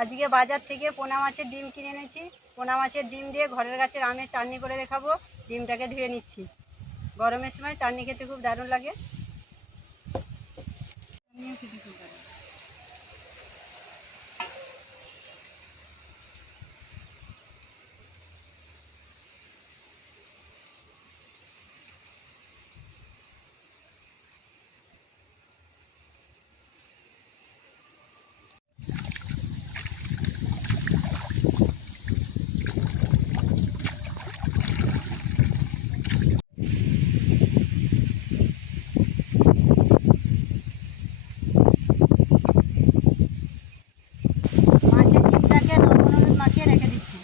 আজকে বাজার থেকে পোনা মাছের ডিম কিনে এনেছি। পোনা মাছের ডিম দিয়ে ঘরের গাছের আমের চাটনি করে দেখাবো। ডিমটাকে ধুয়ে নিচ্ছি। গরমের সময় চাটনি খেতে খুব দারুণ লাগে। মাছের ডিমটাকে লবণ হলুদ মাখিয়ে রেখে দিচ্ছি।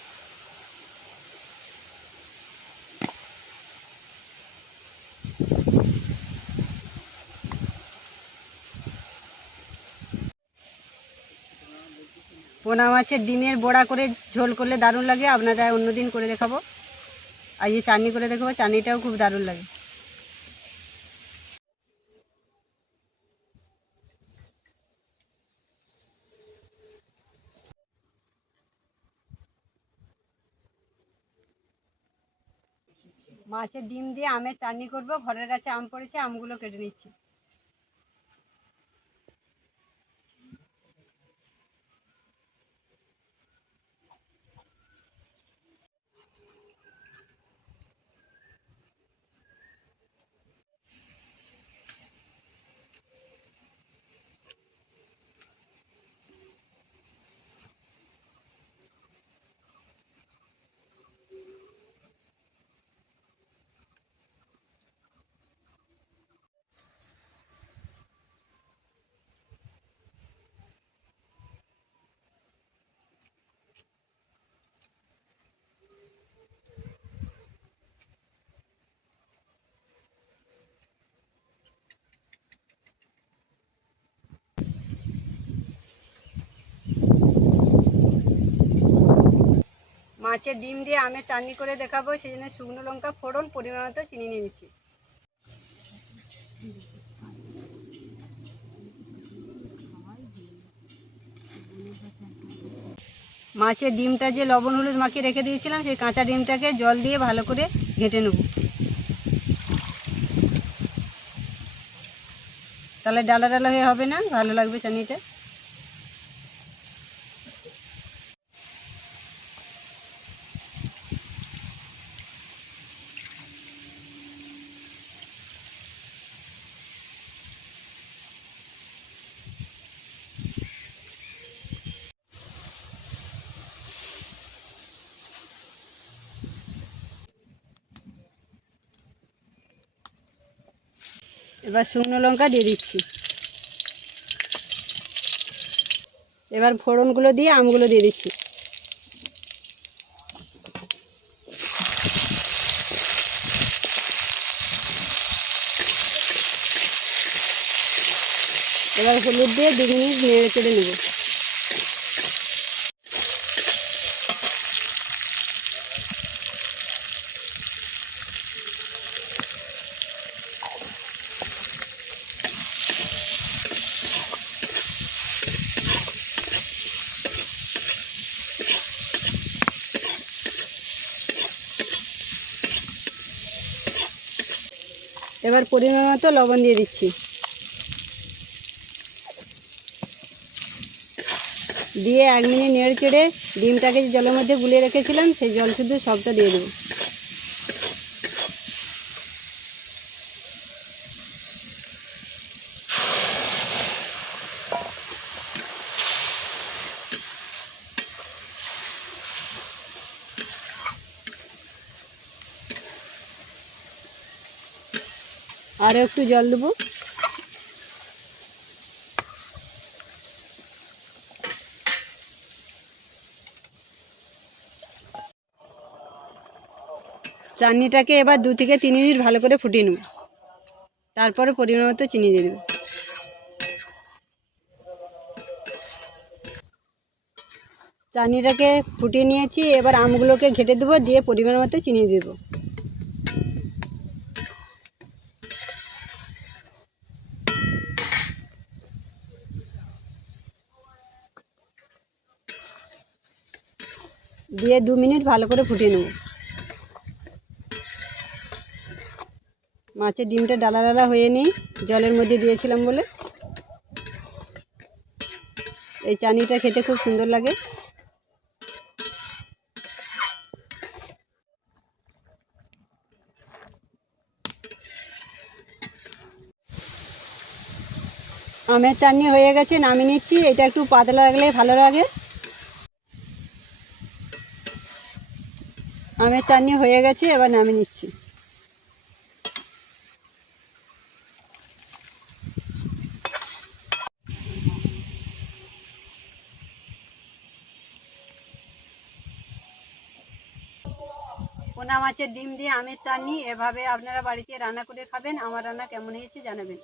পোনা মাছের ডিমের বড়া করে ঝোল করলে দারুণ লাগে। আপনাদের অন্যদিন করে দেখাবো। আজকে চাটনি করে দেখাবো। চাটনিটাও খুব দারুণ লাগে। মাছের ডিম দিয়ে আমের চাটনি করব। ঘরের কাছে আম পড়েছে, আমগুলো কেটে নিচ্ছি। মাছের ডিম দিয়ে আমের চাটনি করে দেখাবো। সেই জন্য শুকনো লঙ্কা ফোড়ন, পরিমাণ মতো চিনি নিয়ে নিচ্ছি। মাছের ডিমটা যে লবণ হলুদ মাখিয়ে রেখে দিয়েছিলাম, সেই কাঁচা ডিমটাকে জল দিয়ে ভালো করে ঘেঁটে নেব। তাহলে ডালা ডালা হয়ে হবে না, ভালো লাগবে চাটনিটা। এবার শুকনো লঙ্কা দিয়ে দিচ্ছি। এবার ফোড়নগুলো দিয়ে আমগুলো দিয়ে দিচ্ছি। এবার হলুদ দিয়ে 2 মিনিট নেড়ে চেড়ে নেব। এবার পরিমাণ মতো লবণ দিয়ে দিচ্ছি। দিয়ে 1 মিনিট নেড়ে চেড়ে ডিমটাকে জলের মধ্যে গুলিয়ে রেখেছিলাম, সেই জল শুধু সবটা দিয়ে দেবো। আরও একটু জল দেবো। চাটনিটাকে এবার 2 থেকে 3 মিনিট ভালো করে ফুটিয়ে নেব। তারপরে পরিমাণ মতো চিনি দিয়ে দেবো। চাটনিটাকে ফুটিয়ে নিয়েছি। এবার আমগুলোকে ঘেঁটে দেবো, দিয়ে পরিমাণ মতো চিনি দেবো। দিয়ে 2 মিনিট ভালো করে ফুটিয়ে নেব। মাছের ডিমটা ডালা ডালা হয়ে নেই, জলের মধ্যে দিয়েছিলাম বলে। এই চাটনিটা খেতে খুব সুন্দর লাগে। আমের চাটনি হয়ে গেছে, নামিয়ে নিচ্ছি। এটা একটু পাতলা লাগলে ভালো লাগে। আমের চাটনি হয়ে গেছে, এবার নামিয়ে নিচ্ছি। পোনা মাছের ডিম দিয়ে আমের চাটনি এভাবে আপনারা বাড়িতে রান্না করে খাবেন। আমার রান্না কেমন হয়েছে জানাবেন।